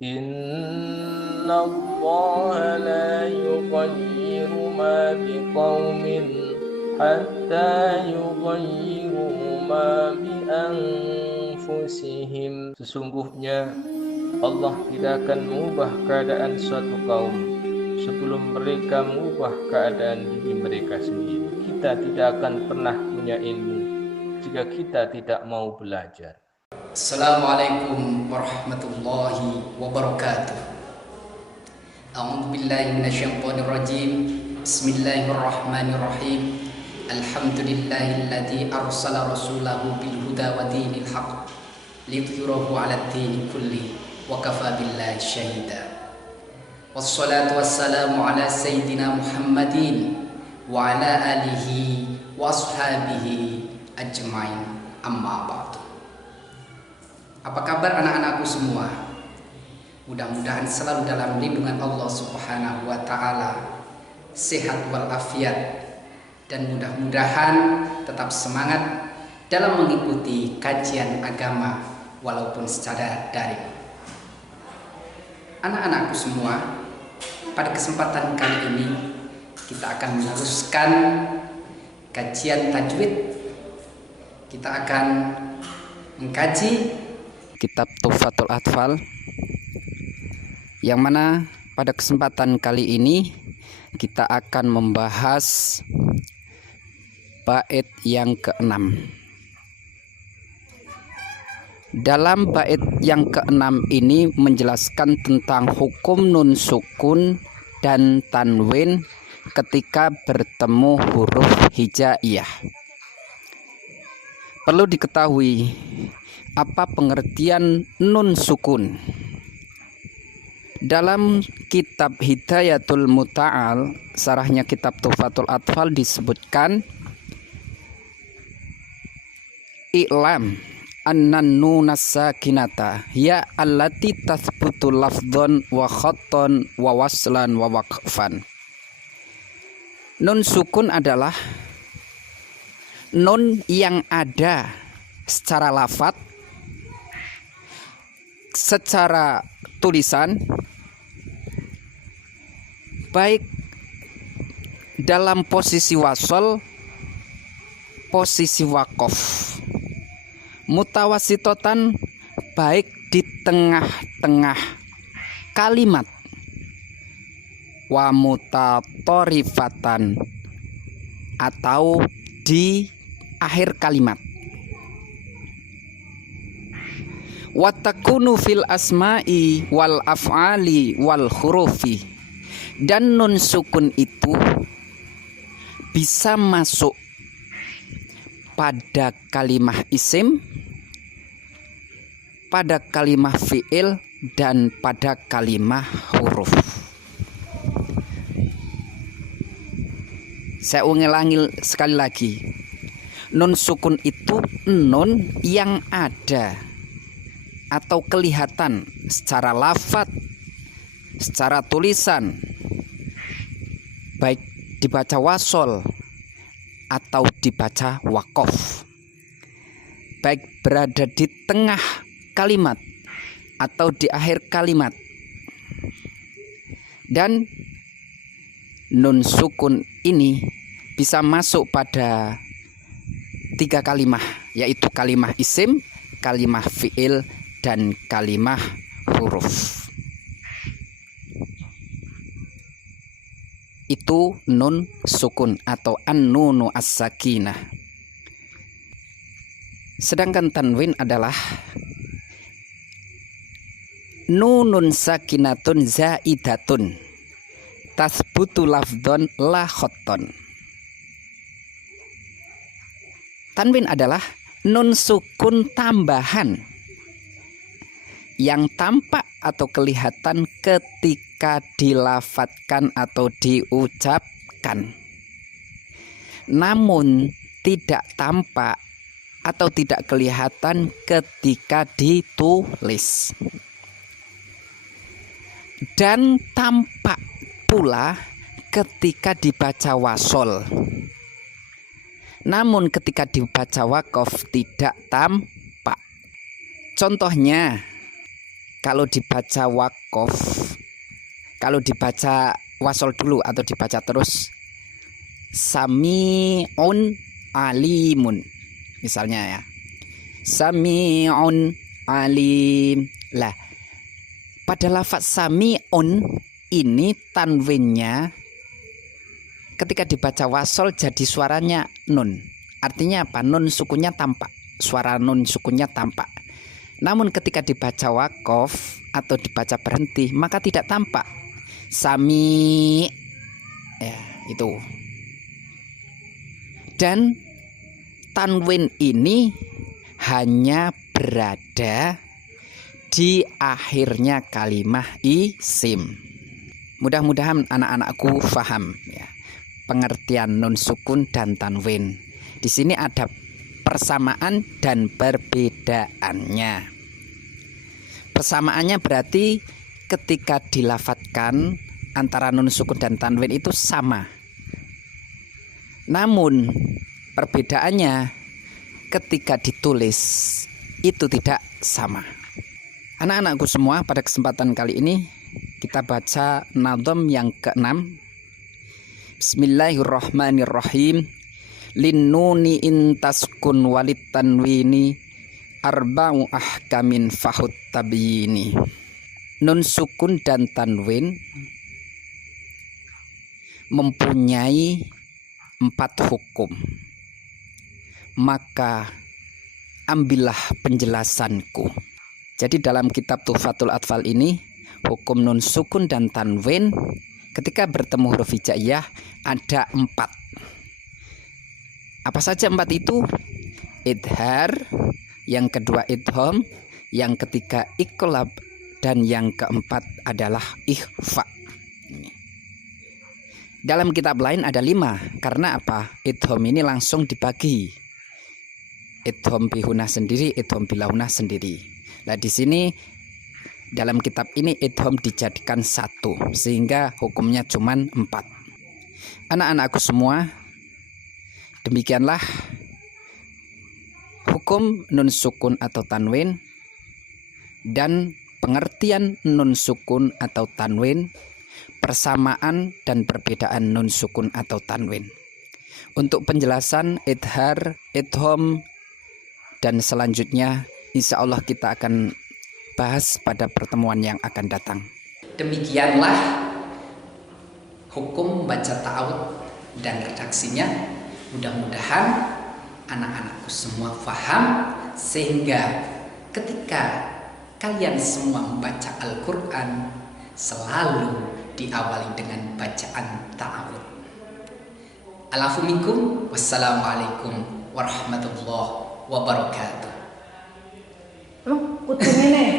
Inna Allah la yughayyiru ma biqaumin hatta yughayyiru ma bi anfusihim. Sesungguhnya Allah tidak akan mengubah keadaan suatu kaum sebelum mereka mengubah keadaan diri mereka sendiri. Kita tidak akan pernah punya ilmu jika kita tidak mau belajar. Assalamualaikum warahmatullahi wabarakatuh. A'udzu billahi minasyaitonir rajim. Bismillahirrahmanirrahim. Alhamdulillahilladzi arsala rasulahu bil huda wa dinil haqq liyudhhirahu 'alad dini kulli wa kafa billahi syahida. Wassalatu wassalamu ala sayyidina Muhammadin wa ala alihi wa ashabihi ajmain. Amma ba'du. Apa kabar anak-anakku semua? Mudah-mudahan selalu dalam lindungan Allah Subhanahu wa taala, sehat walafiat, dan mudah-mudahan tetap semangat dalam mengikuti kajian agama walaupun secara daring. Anak-anakku semua, pada kesempatan kali ini kita akan meneruskan kajian tajwid. Kita akan mengkaji kitab Tuhfatul Atfal, yang mana pada kesempatan kali ini kita akan membahas bait yang ke-6. Dalam bait yang ke-6 ini menjelaskan tentang hukum nun sukun dan tanwin ketika bertemu huruf hijaiyah. Perlu diketahui apa pengertian nun sukun. Dalam kitab Hidayatul Muta'al, sarahnya kitab Tuhfatul Atfal, disebutkan i'lam annan nunas sakinata ya allati tathbutu lafdhan wa khattan wa waslan wa waqfan. Nun sukun adalah nun yang ada secara lafadz, secara tulisan, baik dalam posisi wasol, posisi wakof, mutawasitotan, baik di tengah-tengah kalimat, wa mutatorifatan, atau di akhir kalimat. Watakunu fil asma'i wal af'ali wal hurufi, dan nun sukun itu bisa masuk pada kalimah isim, pada kalimah fi'il, dan pada kalimah huruf. Saya ulangi sekali lagi. Nun sukun itu nun yang ada atau kelihatan secara lafadz, secara tulisan, baik dibaca wasol atau dibaca wakof, baik berada di tengah kalimat atau di akhir kalimat. Dan nun sukun ini bisa masuk pada 3 kalimah, yaitu kalimah isim, kalimah fi'il, dan kalimah huruf. Itu nun sukun atau an-nunu as-sakinah. Sedangkan tanwin adalah nunun sakinatun zaidatun tasbutu lafdhon la khotton. Tanwin adalah nun sukun tambahan yang tampak atau kelihatan ketika dilafatkan atau diucapkan, namun tidak tampak atau tidak kelihatan ketika ditulis, dan tampak pula ketika dibaca wasol, namun ketika dibaca wakof tidak tampak. Contohnya kalau dibaca wakof, kalau dibaca wasol dulu atau dibaca terus sami'un alimun misalnya ya, sami'un alim. Lah pada lafaz sami'un ini tanwinnya ketika dibaca wasol jadi suaranya nun. Artinya apa? Nun sukunnya tampak, suara nun sukunnya tampak. Namun ketika dibaca wakof atau dibaca berhenti maka tidak tampak. Sami, ya itu. Dan tanwin ini hanya berada di akhirnya kalimah isim. Mudah-mudahan anak-anakku paham ya pengertian nun sukun dan tanwin. Di sini ada persamaan dan perbedaannya. Persamaannya berarti ketika dilafatkan antara nun sukun dan tanwin itu sama. Namun perbedaannya ketika ditulis itu tidak sama. Anak-anakku semua, pada kesempatan kali ini kita baca nadham yang ke-6. Bismillahirrahmanirrahim. Linnuni intaskun walit tanwini arba'u ahkamin fahut tabini. Nun sukun dan tanwin mempunyai 4 hukum. Maka ambillah penjelasanku. Jadi dalam kitab Tuhfatul Atfal ini hukum nun sukun dan tanwin ketika bertemu huruf hijaiyah ada 4. Apa saja 4 itu? Idhar, yang kedua idham, yang ketiga iqlab, dan yang keempat adalah ikhfa. Dalam kitab lain ada 5. Karena apa? Idham ini langsung dibagi. Idham bihunah sendiri, idham bilahunah sendiri. Nah di sini dalam kitab ini idham dijadikan 1 sehingga hukumnya cuma 4. Anak-anakku semua, demikianlah hukum nun sukun atau tanwin dan pengertian nun sukun atau tanwin, persamaan dan perbedaan nun sukun atau tanwin. Untuk penjelasan idhar, idham dan selanjutnya insya Allah kita akan bahas pada pertemuan yang akan datang. Demikianlah hukum baca ta'awud dan redaksinya. Mudah-mudahan anak-anakku semua paham sehingga ketika kalian semua membaca Al-Quran selalu diawali dengan bacaan ta'awud. Alafu minkum, wassalamualaikum warahmatullahi wabarakatuh. Kutunya nih.